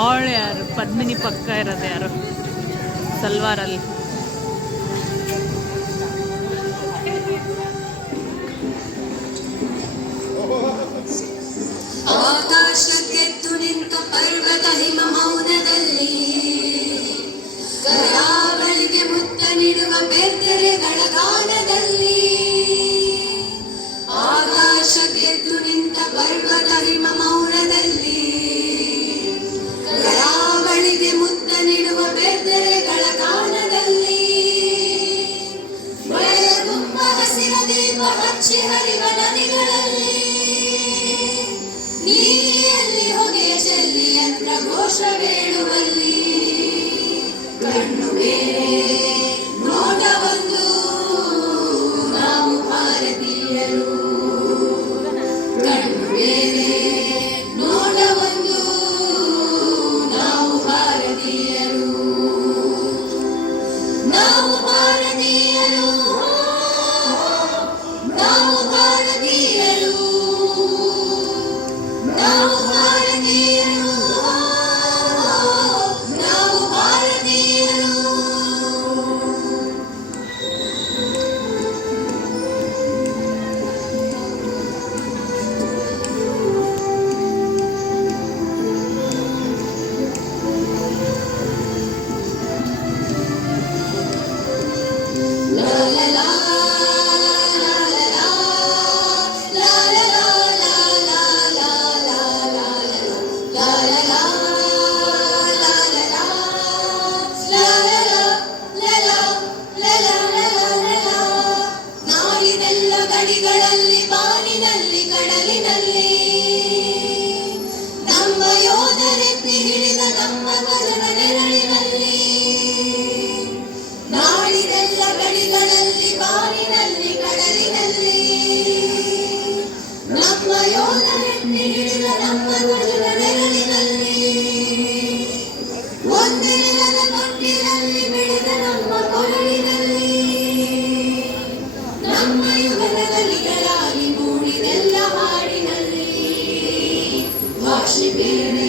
ಅವಳು ಯಾರು? ಪದ್ಮಿನಿ ಪಕ್ಕ ಇರೋದು ಯಾರು? ಸಲ್ವಾರಲ್ಲಿ. ಆಕಾಶಕ್ಕೆತ್ತು ನಿಂತ ಪರ್ವತ ಹಿಮ ಮೌನದಲ್ಲಿ ಕರಾವಳಿಗೆ ಮುತ್ತ ನೀಡುವ ಬೆತ್ತರೆಗಳ ಗಾನದಲ್ಲಿ. ಆಕಾಶಕ್ಕೆತ್ತು ನಿಂತ ಪರ್ವತ ಹಿಮ ಮೌನದಲ್ಲಿ ಕರಾವಳಿಗೆ ಮುತ್ತ ನೀಡುವ ಬೆತ್ತರೆಗಳ ಗಾನದಲ್ಲಿ. ಮಳೆಯ ತುಂಬ ಹಸಿರ ದೀಪ ಹಚ್ಚಿ ಹರಿವ ನದಿಗಳಲ್ಲಿ ನೀಲಿಯಲ್ಲಿ ಹೊಗೆಯ ಚೆಲ್ಲಿ ಯಂತ್ರ ಘೋಷವೇಳುವಲ್ಲಿ. ಕಣ್ಣು ಬೇರೆ ನೋಟ ಒಂದು ನಾವು ಭಾರತೀಯರು. ಕಣ್ಣು ಬೇರೆ ನೋಟ ಒಂದು ನಾವು ಭಾರತೀಯರು. ನಾವು ಭಾರತೀಯರು. ನಾವು ಭಾರತೀಯರು. ನಾವು ಭಾರತೀಯರು. ನಾವು ಭಾರತೀಯರು. ಲಾ ಲಾ ಲಾ ನಾಡಿನೆಲ್ಲ ಗಡಿಗಳಲ್ಲಿ ಬಾನಿನಲ್ಲಿ ಕಡಲಿನಲ್ಲಿ ನಮ್ಮ ಯೋಧರೆತ್ತಿ ಹಿಡಿದ ನಮ್ಮ ಧ್ವಜದ ನೆರಳಿನಲ್ಲಿ. ನಾಡಿನೆಲ್ಲ ಗಡಿಗಳಲ್ಲಿ ಬಾನಿನಲ್ಲಿ ಕಡಲಿನಲ್ಲಿ ನಮ್ಮ ಯೋಧರೆತ್ತಿ ಹಿಡಿದ ನಮ್ಮ ಧ್ವಜದ ನೆರಳಿನಲ್ಲಿ. ಒಂದೇ ನೆಲದ ತೊಟ್ಟಿನಲ್ಲಿ ಬೆಳೆದ ನಮ್ಮ ಕೊರಳಿನಲ್ಲಿ ನಮ್ಮ ಯುಗದ ಕಲಿಗಳಾಗಿ ಮೂಡಿದೆಲ್ಲ ಹಾಡಿನಲ್ಲಿ. ಭಾಷೆ ಬೇರೆ